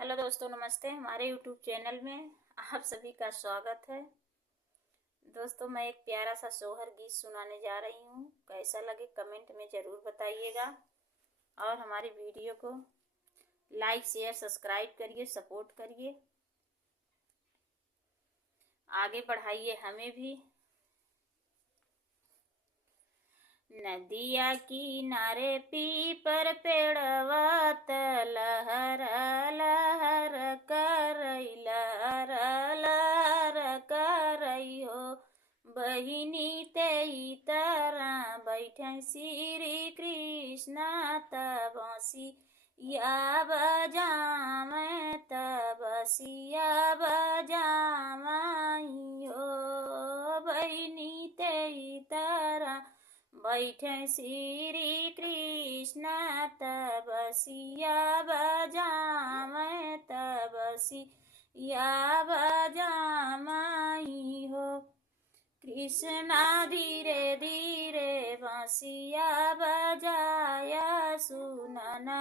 Hello दोस्तों, नमस्ते। हमारे यूट्यूब चैनल में आप सभी का स्वागत है। दोस्तों, मैं एक प्यारा सा सोहर गीत सुनाने जा रही हूँ। कैसा लगे कमेंट में ज़रूर बताइएगा और हमारी वीडियो को लाइक शेयर सब्सक्राइब करिए, सपोर्ट करिए, आगे बढ़ाइए हमें भी। नदिया किनारे पीपर पेड़वा लहर लहर करई लहर लहर करई हो। बहिनी तेई तरह बैठे श्री कृष्ण तबसी या बजावे तबसिया बजावाई हो। बहिनी तेई तरह बैठे श्री कृष्ण तबसिया बजावे तबसिया बजावाई हो। कृष्णा धीरे धीरे बांसिया बजाया सुनना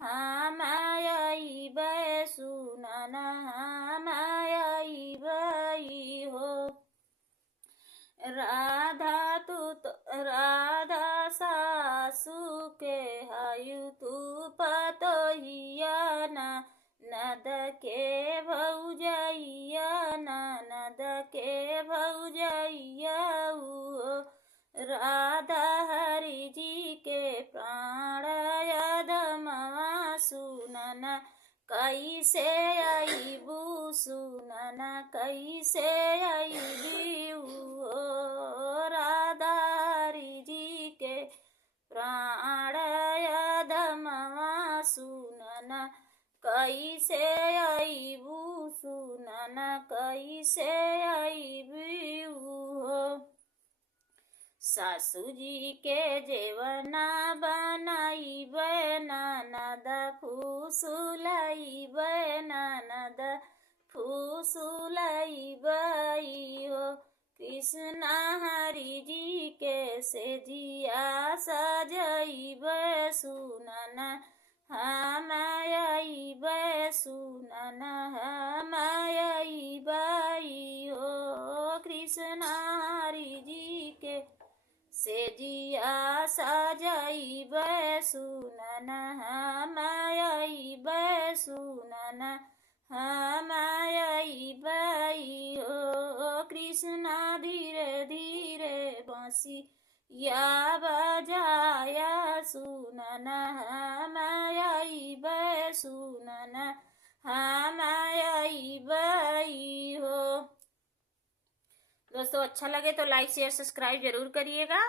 हम आई बै सुनना हम आई बई हो। राधा सासू के हायु तू पतोहिया नद के भौजैया नद के भौजैया राधा हरि जी के प्राण यदमवा सुनना कैसे आईबू सुनना कैसे आईबू राधा हरि जी के प्राण यदमवा सुनना कैसे आईबू सुनना कैसे आईबू हो। सासू जी के जेवना बनाई ननद फूसुलाई ननद फूसुलाई बई हो। कृष्ण हरि जी के से जिया सजई सुनना हम आई सुनना हम आई बई हो। कृष्ण हरि जी के से जिया सजई सुनना हम आई सुनना हम आई बई हो। कृष्णा धीरे धीरे बांसी या बजाया सुनना हम आई सुनना हम आई बई हो। दोस्तों, अच्छा लगे तो लाइक शेयर सब्सक्राइब जरूर करिएगा।